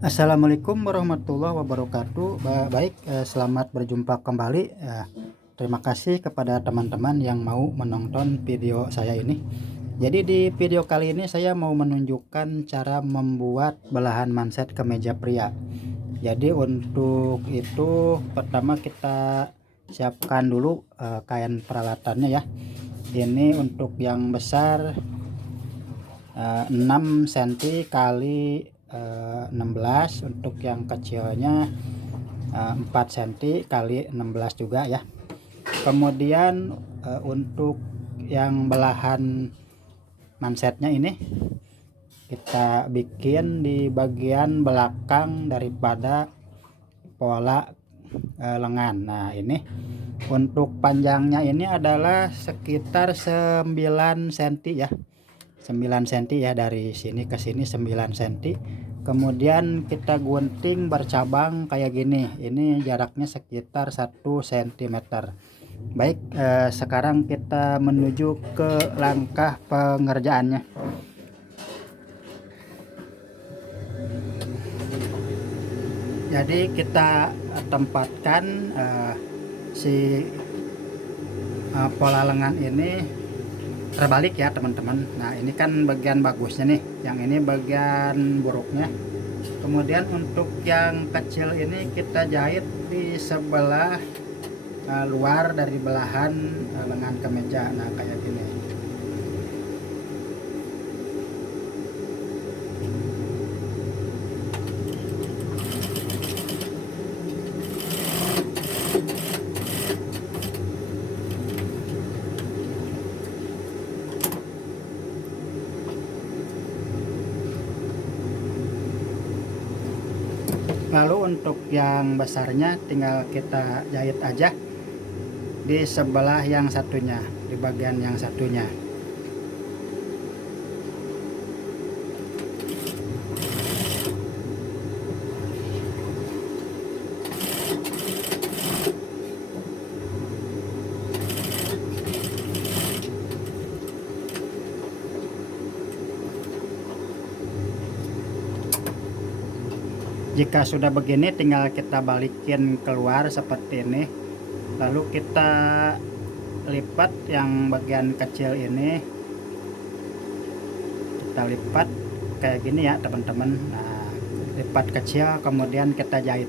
Assalamualaikum warahmatullahi wabarakatuh. Baik, selamat berjumpa kembali. Terima kasih kepada teman-teman yang mau menonton video saya ini. Jadi di video kali ini saya mau menunjukkan cara membuat belahan manset kemeja pria. Jadi untuk itu pertama kita siapkan dulu kain peralatannya ya. Ini untuk yang besar 6 cm kali 16, untuk yang kecilnya 4 cm kali 16 juga ya. Kemudian untuk yang belahan mansetnya ini kita bikin di bagian belakang daripada pola lengan. Nah ini untuk panjangnya ini adalah sekitar 9 cm ya, 9 cm ya, dari sini ke sini 9 cm. Kemudian kita gunting bercabang kayak gini, ini jaraknya sekitar 1 cm. Baik, sekarang kita menuju ke langkah pengerjaannya. Jadi kita tempatkan si pola lengan ini terbalik ya teman-teman. Nah ini kan bagian bagusnya nih, yang ini bagian buruknya. Kemudian untuk yang kecil ini kita jahit di sebelah luar dari belahan lengan kemeja. Nah kayak gini. Lalu untuk yang besarnya tinggal kita jahit aja di sebelah yang satunya, di bagian yang satunya. Jika sudah begini tinggal kita balikin keluar seperti ini, lalu kita lipat yang bagian kecil ini, kita lipat kayak gini ya teman-teman. Nah lipat kecil kemudian kita jahit.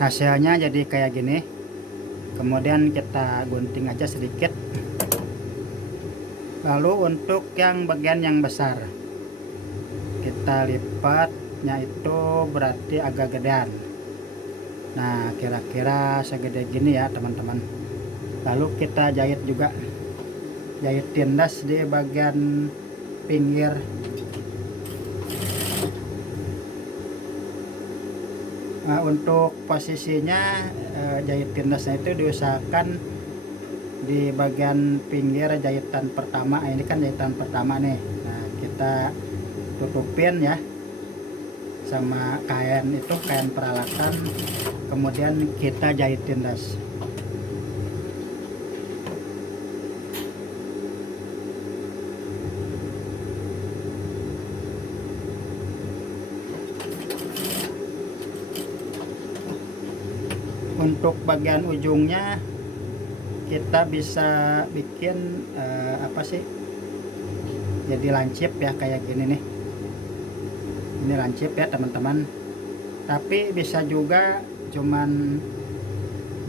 Hasilnya jadi kayak gini. Kemudian kita gunting aja sedikit. Lalu untuk yang bagian yang besar kita lipatnya itu berarti agak gedean. Nah kira-kira segede gini ya teman-teman. Lalu kita jahit juga, jahit tindas di bagian pinggir. Nah, untuk posisinya jahit tindasnya itu diusahakan di bagian pinggir jahitan pertama. Ini kan jahitan pertama nih. Nah kita tutupin ya sama kain itu, kain peralatan, kemudian kita jahit tindas. Untuk bagian ujungnya kita bisa bikin apa sih, jadi lancip ya kayak gini nih. Ini lancip ya teman-teman, tapi bisa juga cuman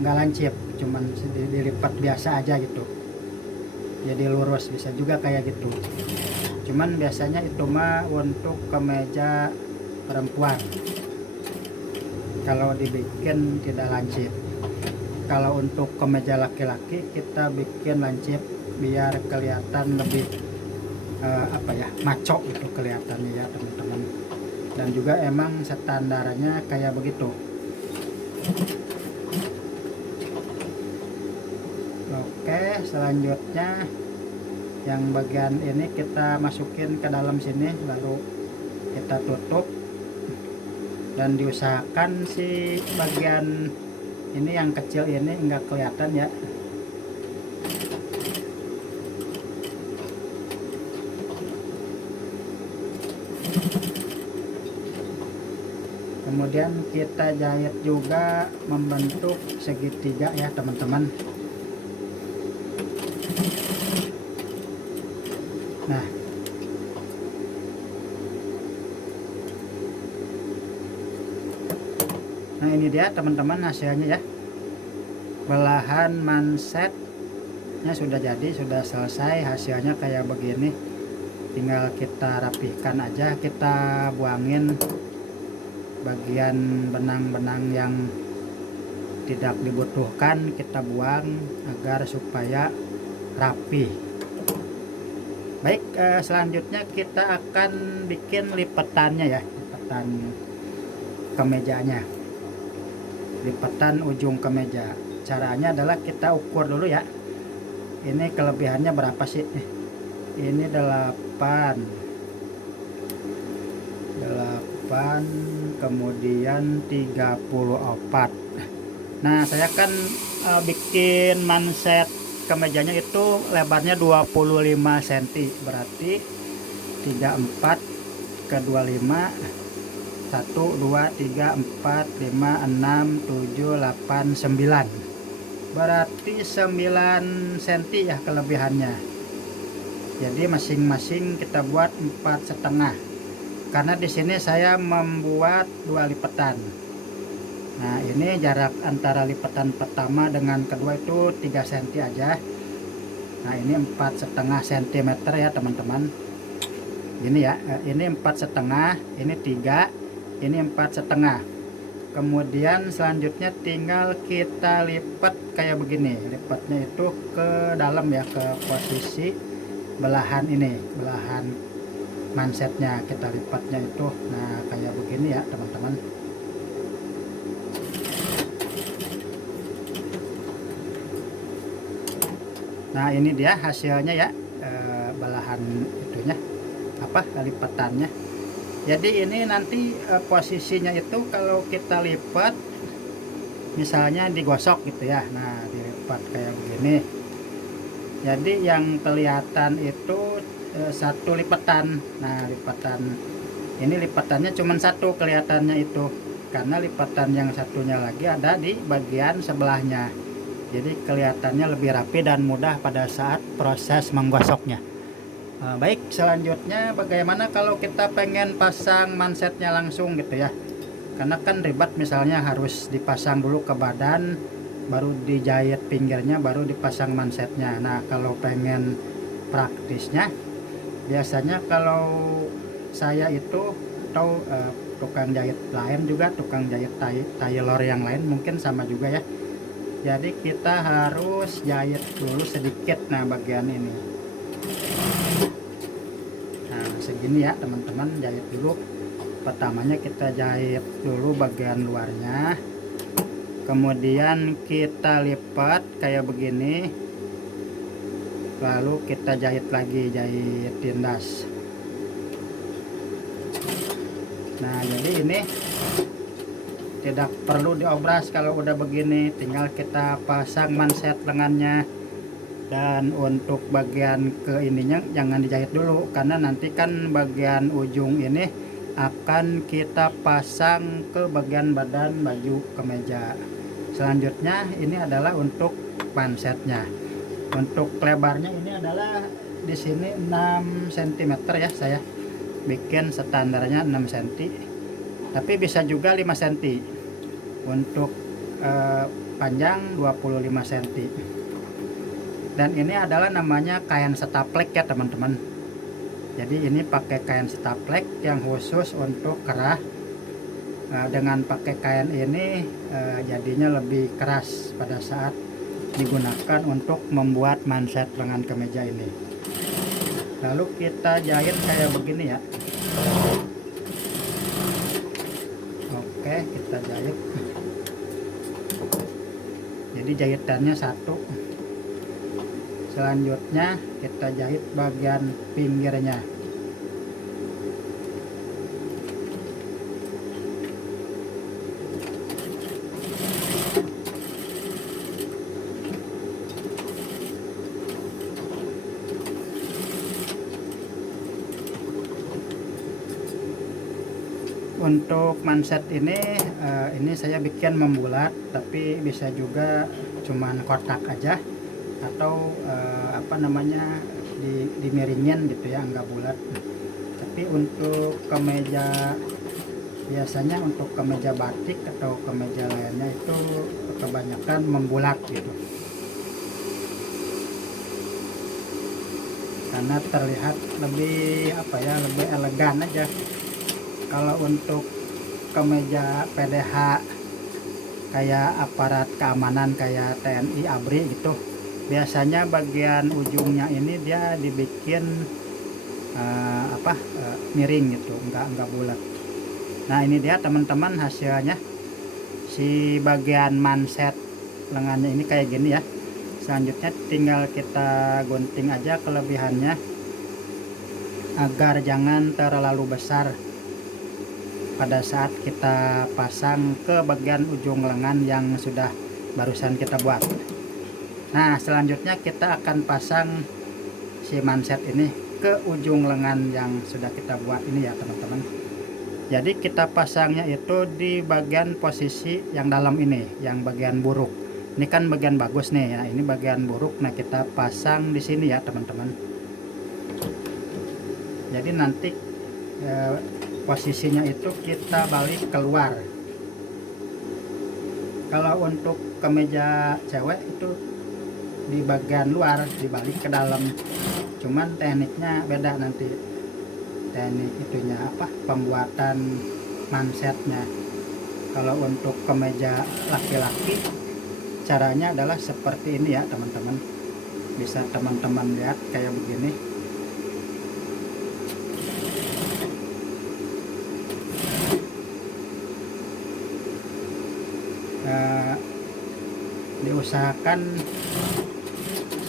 nggak lancip, cuman dilipat biasa aja gitu, jadi lurus, bisa juga kayak gitu. Cuman biasanya itu mah untuk kemeja perempuan kalau dibikin tidak lancip. Kalau untuk kemeja laki-laki kita bikin lancip biar kelihatan lebih apa ya, maco itu kelihatannya ya teman-teman. Dan juga emang standarnya kayak begitu. Oke, selanjutnya yang bagian ini kita masukin ke dalam sini, lalu kita tutup dan diusahakan si bagian ini yang kecil ini enggak kelihatan ya. Kemudian kita jahit juga membentuk segitiga ya teman-teman. Nah ini dia teman-teman hasilnya ya, belahan mansetnya sudah jadi, sudah selesai. Hasilnya kayak begini, tinggal kita rapihkan aja, kita buangin bagian benang-benang yang tidak dibutuhkan, kita buang agar supaya rapi. Baik, selanjutnya kita akan bikin lipatannya ya, lipatan kemejanya, lipatan ujung kemeja. Caranya adalah kita ukur dulu ya, ini kelebihannya berapa sih. Ini 8, kemudian 34. Nah saya kan bikin manset kemejanya itu lebarnya 25 cm, berarti 34 ke 25, 1 2 3 4 5 6 7 8 9, berarti 9 cm ya kelebihannya. Jadi masing-masing kita buat 4,5, karena di sini saya membuat 2 lipatan. Nah ini jarak antara lipatan pertama dengan kedua itu 3 cm aja. Nah ini 4,5 cm ya teman-teman. Ini ya, ini 4,5, ini 3, ini 4,5. Kemudian selanjutnya tinggal kita lipat kayak begini. Lipatnya itu ke dalam ya, ke posisi belahan ini, belahan mansetnya kita lipatnya itu. Nah kayak begini ya teman-teman. Nah ini dia hasilnya ya, belahan itunya, apa, lipatannya. Jadi ini nanti posisinya itu kalau kita lipat misalnya digosok gitu ya, nah dilipat kayak begini, jadi yang kelihatan itu satu lipatan. Nah lipatan ini, lipatannya cuma satu kelihatannya itu, karena lipatan yang satunya lagi ada di bagian sebelahnya, jadi kelihatannya lebih rapi dan mudah pada saat proses menggosoknya. Baik, selanjutnya bagaimana kalau kita pengen pasang mansetnya langsung gitu ya, karena kan ribet, misalnya harus dipasang dulu ke badan, baru dijahit pinggirnya, baru dipasang mansetnya. Nah kalau pengen praktisnya, biasanya kalau saya itu atau tukang jahit lain juga, tukang jahit tailor yang lain mungkin sama juga ya, jadi kita harus jahit dulu sedikit. Nah bagian ini, nah segini ya teman-teman, jahit dulu. Pertamanya kita jahit dulu bagian luarnya, kemudian kita lipat kayak begini, lalu kita jahit lagi, jahit tindas. Nah jadi ini tidak perlu diobras kalau udah begini, tinggal kita pasang manset lengannya. Dan untuk bagian ke ininya jangan dijahit dulu, karena nanti kan bagian ujung ini akan kita pasang ke bagian badan baju kemeja. Selanjutnya ini adalah untuk mansetnya. Untuk lebarnya ini adalah di sini 6 cm ya, saya bikin standarnya 6 cm, tapi bisa juga 5 cm. Untuk panjang 25 cm. Dan ini adalah namanya kain setaplek ya teman-teman. Jadi ini pakai kain setaplek yang khusus untuk kerah. Dengan pakai kain ini jadinya lebih keras pada saat digunakan untuk membuat manset lengan kemeja ini. Lalu kita jahit kayak begini ya. Oke, kita jahit. Jadi jahitannya Selanjutnya kita jahit bagian pinggirnya. Untuk manset ini saya bikin membulat, tapi bisa juga cuman kotak aja, atau apa namanya, dimiringin gitu ya, enggak bulat. Tapi untuk kemeja, biasanya untuk kemeja batik atau kemeja lainnya itu kebanyakan membulat gitu, karena terlihat lebih apa ya, lebih elegan aja. Kalau untuk kemeja PDH kayak aparat keamanan kayak TNI, ABRI gitu, biasanya bagian ujungnya ini dia dibikin miring gitu, enggak bulat. Nah ini dia teman-teman hasilnya. Si bagian manset lengannya ini kayak gini ya. Selanjutnya tinggal kita gunting aja kelebihannya agar jangan terlalu besar pada saat kita pasang ke bagian ujung lengan yang sudah barusan kita buat. Nah selanjutnya kita akan pasang si manset ini ke ujung lengan yang sudah kita buat ini ya teman-teman. Jadi kita pasangnya itu di bagian posisi yang dalam ini, yang bagian buruk. Ini kan bagian bagus nih ya, ini bagian buruk. Nah kita pasang di sini ya teman-teman. Jadi nanti posisinya itu kita balik keluar. Kalau untuk kemeja cewek itu di bagian luar dibalik ke dalam, cuman tekniknya beda nanti, teknik itunya pembuatan mansetnya. Kalau untuk kemeja laki-laki caranya adalah seperti ini ya teman-teman, bisa teman-teman lihat kayak begini. Diusahakan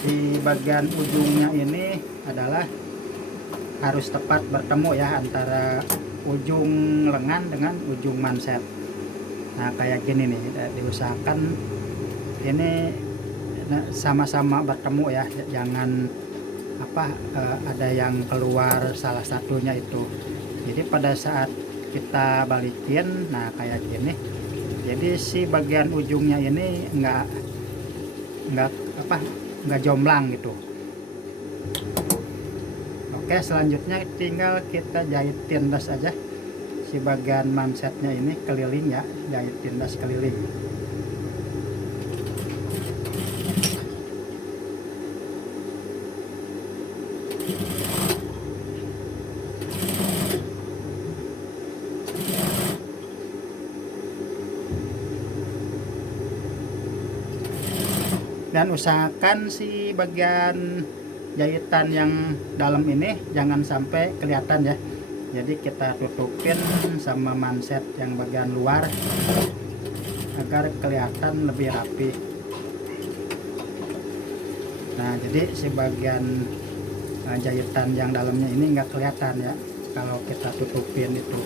si bagian ujungnya ini adalah harus tepat bertemu ya, antara ujung lengan dengan ujung manset. Nah kayak gini nih, diusahakan ini sama-sama bertemu ya, jangan ada yang keluar salah satunya itu. Jadi pada saat kita balikin, nah kayak gini, jadi si bagian ujungnya ini nggak jomplang gitu. Oke, selanjutnya tinggal kita jahit tindas aja si bagian mansetnya ini keliling ya, jahit tindas keliling. Dan usahakan si bagian jahitan yang dalam ini jangan sampai kelihatan ya. Jadi kita tutupin sama manset yang bagian luar agar kelihatan lebih rapi. Nah jadi si bagian jahitan yang dalamnya ini nggak kelihatan ya kalau kita tutupin itu.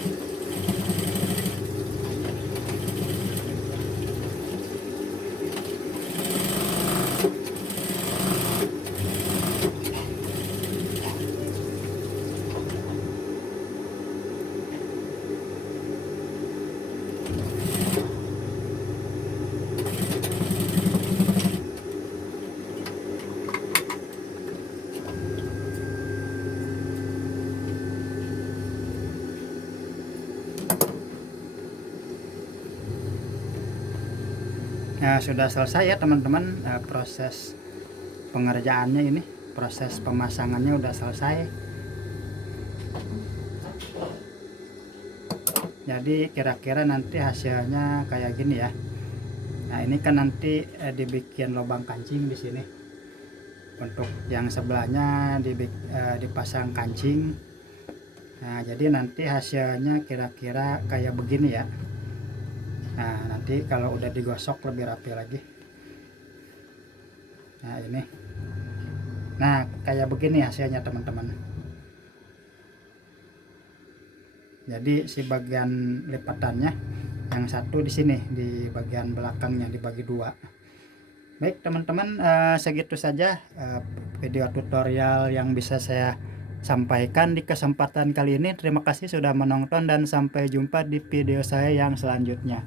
Nah sudah selesai ya teman-teman, proses pengerjaannya ini, proses pemasangannya udah selesai. Jadi kira-kira nanti hasilnya kayak gini ya. Nah ini kan nanti dibikin lubang kancing di sini. Untuk yang sebelahnya dipasang kancing. Nah jadi nanti hasilnya kira-kira kayak begini ya. Nah nanti kalau udah digosok lebih rapi lagi. Nah ini Nah, kayak begini hasilnya teman-teman. Jadi si bagian lipatannya yang satu di sini di bagian belakangnya dibagi dua. Baik teman-teman, segitu saja video tutorial yang bisa saya sampaikan di kesempatan kali ini. Terima kasih sudah menonton dan sampai jumpa di video saya yang selanjutnya.